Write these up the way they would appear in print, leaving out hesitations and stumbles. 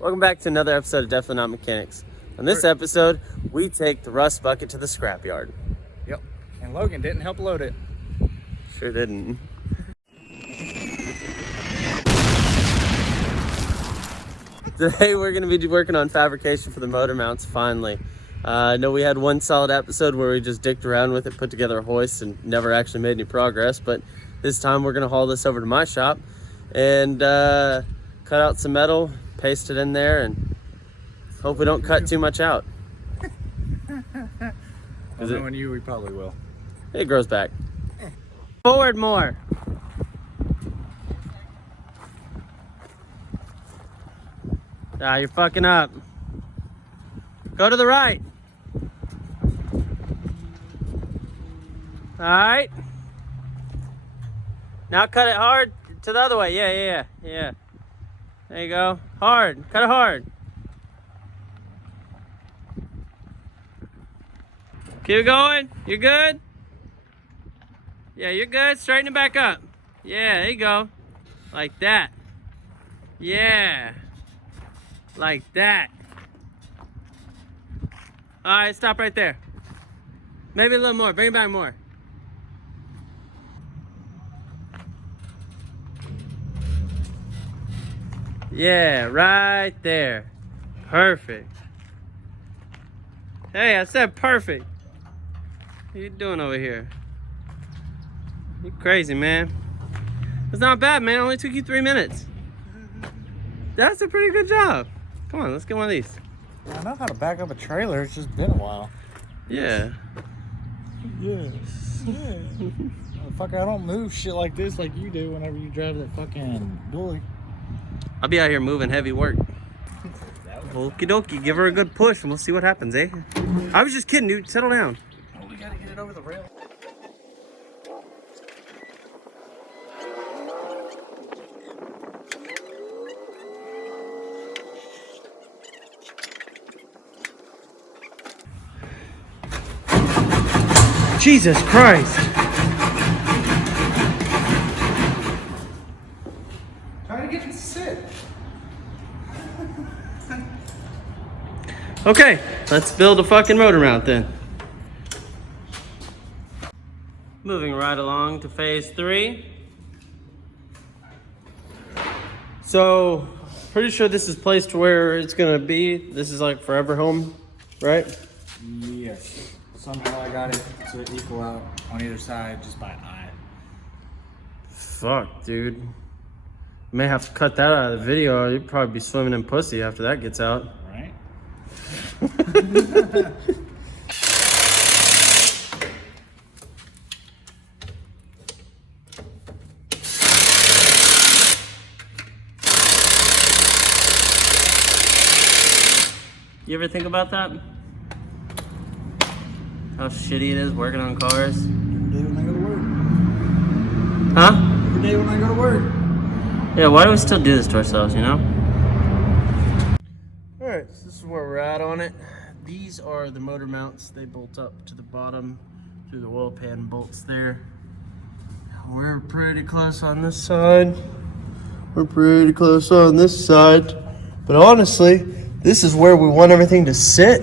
Welcome back to another episode of Definitely Not Mechanics. On this episode, we take the rust bucket to the scrapyard. Yep, and Logan didn't help load it. Sure didn't. Today we're going to be working on fabrication for the motor mounts finally. I know we had one solid episode where we just dicked around with it, put together a hoist, and never actually made any progress, but this time we're going to haul this over to my shop and cut out some metal, paste it in there, and hope we don't cut too much out. Knowing you, we probably will. It grows back. Forward more. Ah, you're fucking up. Go to the right. All right. Now cut it hard to the other way. Yeah. There you go. Hard. Cut it hard. Keep going. You're good? Yeah, you're good. Straighten it back up. Yeah, there you go. Like that. Yeah. Like that. All right, stop right there. Maybe a little more. Bring it back more. Yeah, right there. Perfect. Hey, I said perfect. What are you doing over here? You crazy, man. It's not bad, man. It only took you 3 minutes. That's a pretty good job. Come on, let's get one of these. I know how to back up a trailer. It's just been a while. Yeah. Yeah. Motherfucker, I don't move shit like this like you do whenever you drive that fucking dolly. I'll be out here moving heavy work. Okie dokie, give her a good push and we'll see what happens, eh? I was just kidding, dude. Settle down. Oh, we gotta get it over the rail. Jesus Christ. Trying to get you to sit. Okay, let's build a fucking motor mount then. Moving right along to phase 3. So, pretty sure this is placed where it's gonna be. This is like forever home, right? Yes. Somehow I got it to equal out on either side just by eye. Fuck, dude. May have to cut that out of the video. You'd probably be swimming in pussy after that gets out. Right? You ever think about that? How shitty it is working on cars? Every day when I go to work. Huh? Every day when I go to work. Yeah, why do we still do this to ourselves, you know? Alright, so this is where we're at on it. These are the motor mounts. They bolt up to the bottom through the oil pan bolts there. We're pretty close on this side. We're pretty close on this side. But honestly, this is where we want everything to sit.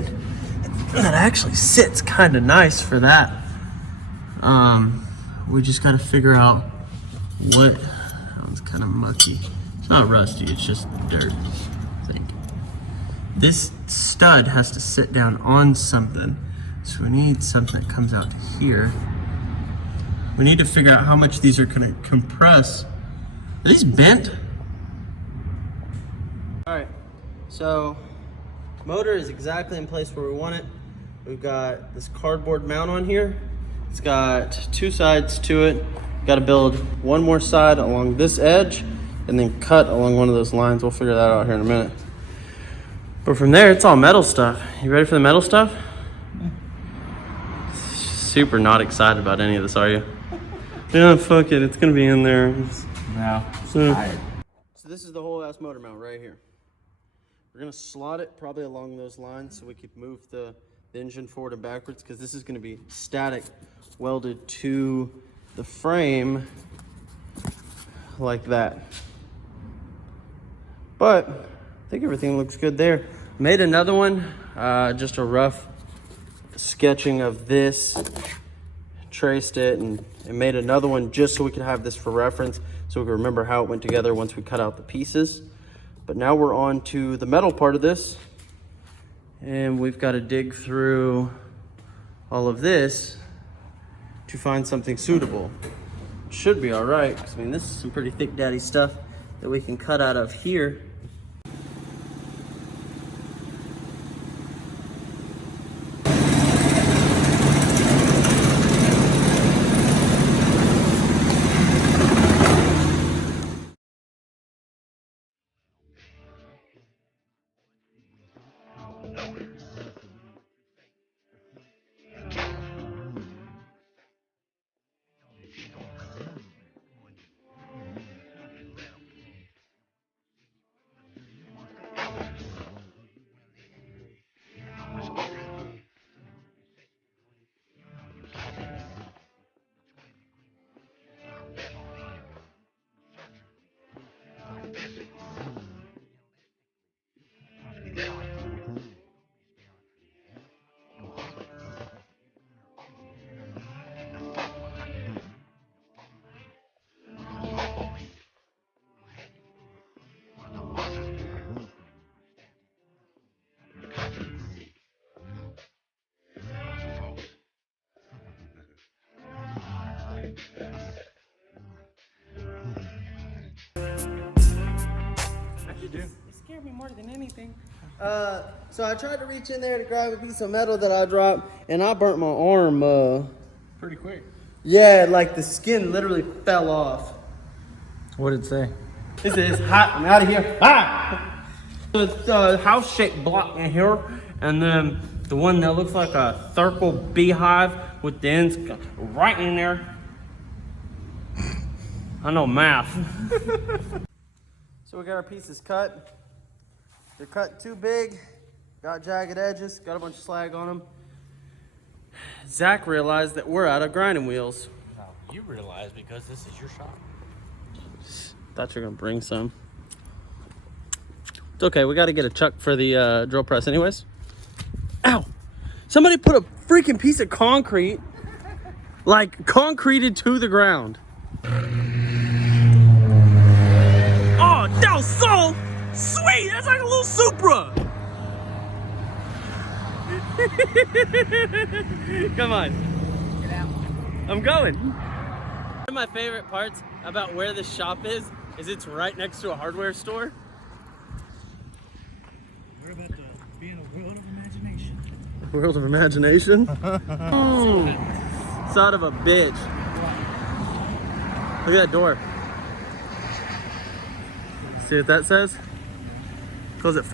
That actually sits kind of nice for that. We just got to figure out what. Oh, it's kind of mucky. It's not rusty, it's just dirt, I think. This stud has to sit down on something, so we need something that comes out here. We need to figure out how much these are going to compress. Are these bent? All right, so motor is exactly in place where we want it. We've got this cardboard mount on here. It's got 2 sides to it. Got to build one more side along this edge and then cut along one of those lines. We'll figure that out here in a minute. But from there, it's all metal stuff. You ready for the metal stuff? Super not excited about any of this, are you? Yeah, fuck it. It's going to be in there. No. So this is the whole ass motor mount right here. We're going to slot it probably along those lines so we can move the engine forward and backwards, because this is going to be static welded to the frame like that. But I think everything looks good there. Made another one, just a rough sketching of this. Traced it and made another one just so we could have this for reference, so we can remember how it went together once we cut out the pieces. But now we're on to the metal part of this, and we've got to dig through all of this to find something suitable. Should be all right, because I mean, this is some pretty thick daddy stuff that we can cut out of here. It scared me more than anything. So I tried to reach in there to grab a piece of metal that I dropped, and I burnt my arm. Pretty quick. Yeah, like the skin literally fell off. What did it say? This is hot. I'm out of here. Ah! The house-shaped block in here, and then the one that looks like a circle beehive with the ends right in there. I know math. So we got our pieces cut. They're cut too big, got jagged edges, got a bunch of slag on them. Zach realized that we're out of grinding wheels. Now, you realize because this is your shop. Thought you were gonna bring some. It's okay, we gotta get a chuck for the drill press anyways. Ow! Somebody put a freaking piece of concrete, like concreted to the ground. Oh, that was so sweet! That's like a little Supra! Come on. Get out. I'm going. One of my favorite parts about where this shop is it's right next to a hardware store. We're about to be in a world of imagination. World of imagination? Son of a bitch. Look at that door. See what that says? Close it.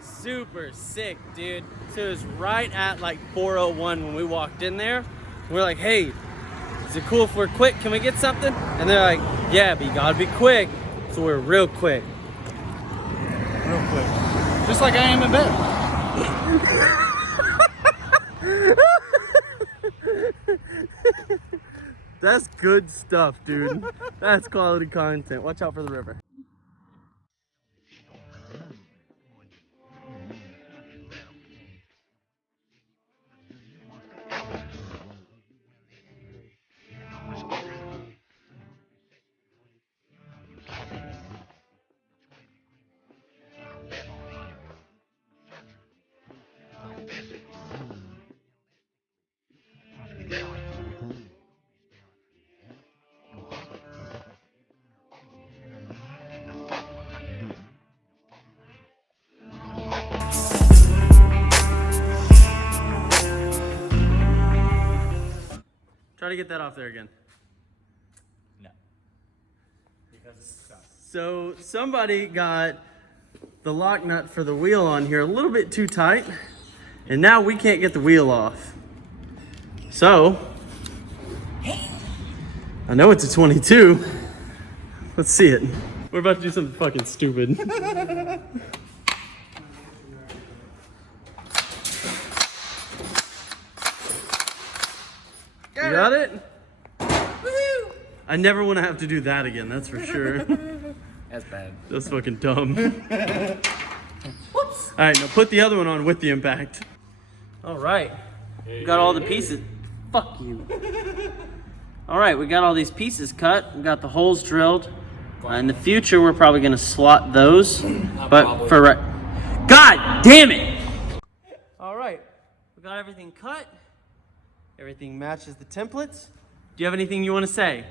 Super sick, dude. So it was right at like 4:01 when we walked in there. We're like, hey, is it cool if we're quick? Can we get something? And they're like, yeah, but you gotta be quick. So we're real quick. Real quick. Just like I am in bed. That's good stuff, dude. That's quality content. Watch out for the river. Try to get that off there again. No. Because it's stuck. So somebody got the lock nut for the wheel on here a little bit too tight, and now we can't get the wheel off. So, I know it's a 22. Let's see it. We're about to do something fucking stupid. You got it? Woohoo! I never want to have to do that again, that's for sure. That's bad. That's fucking dumb. Whoops. Alright, now put the other one on with the impact. Alright. We got all the pieces. Fuck you. Alright, we got all these pieces cut. We got the holes drilled. In the future, we're probably going to slot those. But for right. God damn it! Alright. We got everything cut. Everything matches the templates. Do you have anything you want to say?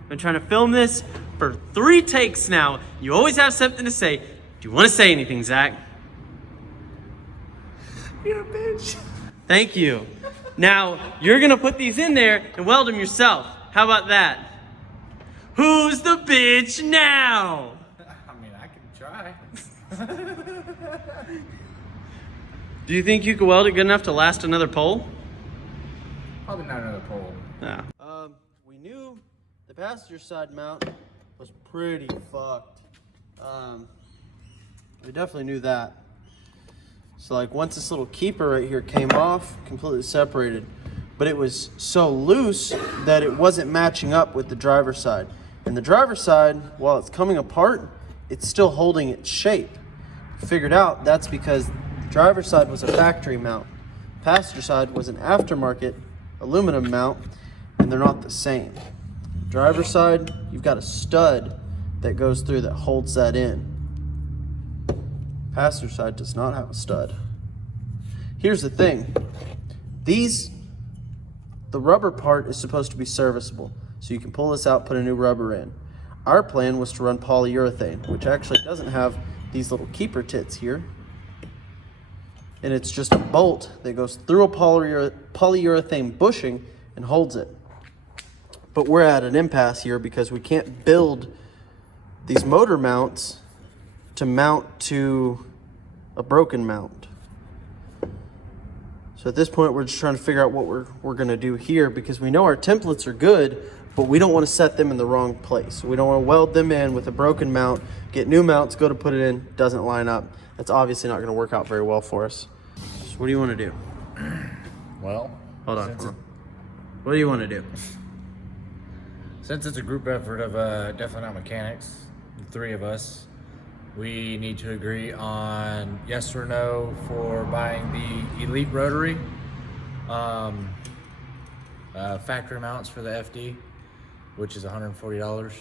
I've been trying to film this for 3 takes now. You always have something to say. Do you want to say anything, Zach? You're a bitch. Thank you. Now, you're going to put these in there and weld them yourself. How about that? Who's the bitch now? I mean, I can try. Do you think you could weld it good enough to last another pole? Probably not another pole. Yeah. We knew the passenger side mount was pretty fucked. We definitely knew that. So like once this little keeper right here came off, completely separated, but it was so loose that it wasn't matching up with the driver's side. And the driver's side, while it's coming apart, it's still holding its shape. Figured out that's because the driver's side was a factory mount. Passenger side was an aftermarket aluminum mount, and they're not the same. Driver's side, you've got a stud that goes through that holds that in. Passenger side does not have a stud. Here's the thing. The rubber part is supposed to be serviceable, so you can pull this out, put a new rubber in. Our plan was to run polyurethane, which actually doesn't have these little keeper tits here. And it's just a bolt that goes through a polyurethane bushing and holds it. But we're at an impasse here because we can't build these motor mounts to mount to a broken mount. So at this point, we're just trying to figure out what we're gonna do here because we know our templates are good, but we don't want to set them in the wrong place. We don't want to weld them in with a broken mount, get new mounts, go to put it in, doesn't line up. That's obviously not gonna work out very well for us. So what do you want to do? Well, hold on. What do you want to do? Since it's a group effort of definitely not mechanics, the 3 of us, we need to agree on yes or no for buying the Elite Rotary factory mounts for the FD, which is $140.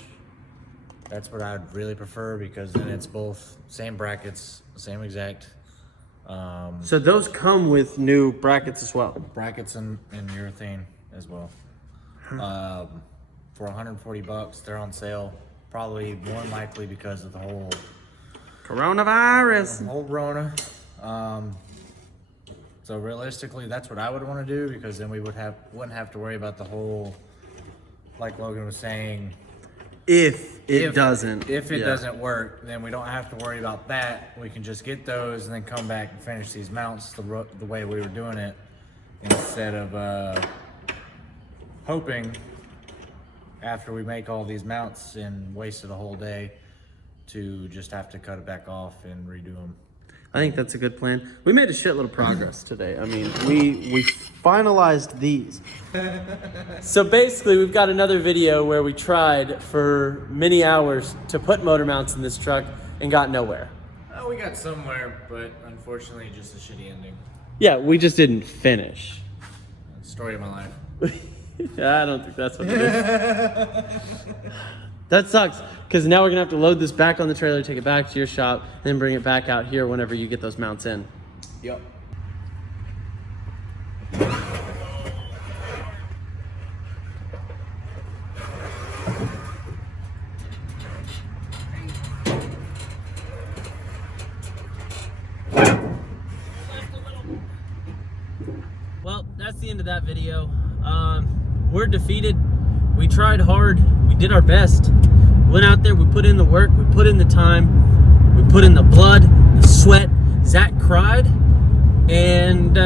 That's what I'd really prefer because then it's both same brackets, same exact. So those come with new brackets as well. Brackets and urethane as well. For $140, they're on sale. Probably more than likely because of the whole coronavirus. Whole Rona. So realistically, that's what I would want to do because then we wouldn't have to worry about the whole, like Logan was saying. If it doesn't work, then we don't have to worry about that. We can just get those and then come back and finish these mounts the way we were doing it, instead of hoping after we make all these mounts and wasted a whole day to just have to cut it back off and redo them. I think that's a good plan. We made a shitload of progress today. I mean, we finalized these. So basically, we've got another video where we tried for many hours to put motor mounts in this truck and got nowhere. We got somewhere, but unfortunately, just a shitty ending. Yeah, we just didn't finish. Story of my life. Yeah, I don't think that's what it is. That sucks, because now we're gonna have to load this back on the trailer, take it back to your shop, and then bring it back out here whenever you get those mounts in. Yep. Well, that's the end of that video. We're defeated. We tried hard. We did our best. Went out there, we put in the work, we put in the time, we put in the blood, the sweat. Zach cried, and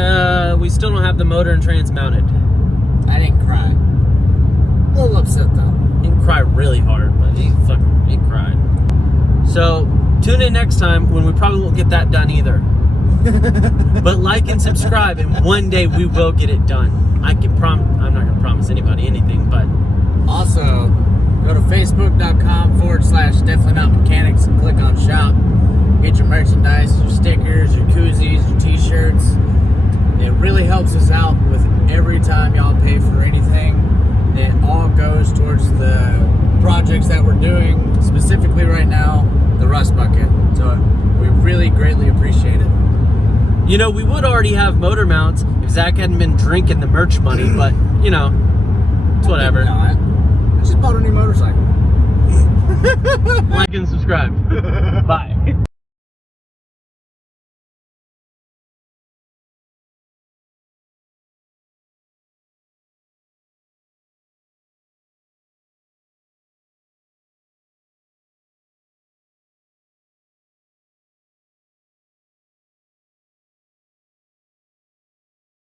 we still don't have the motor and trans mounted. I didn't cry. A little upset though. He didn't cry really hard, but he cried. So tune in next time when we probably won't get that done either. But like and subscribe, and one day we will get it done. I'm not gonna promise anybody anything, but also Go to facebook.com/definitely not mechanics and click on shop. Get your merchandise, your stickers, your koozies, your t-shirts. It really helps us out with every time y'all pay for anything. It all goes towards the projects that we're doing, specifically right now, the Rust Bucket. So we really greatly appreciate it. You know, we would already have motor mounts if Zach hadn't been drinking the merch money, but, you know, it's whatever. No, I just bought a new motorcycle. Like and subscribe. Bye.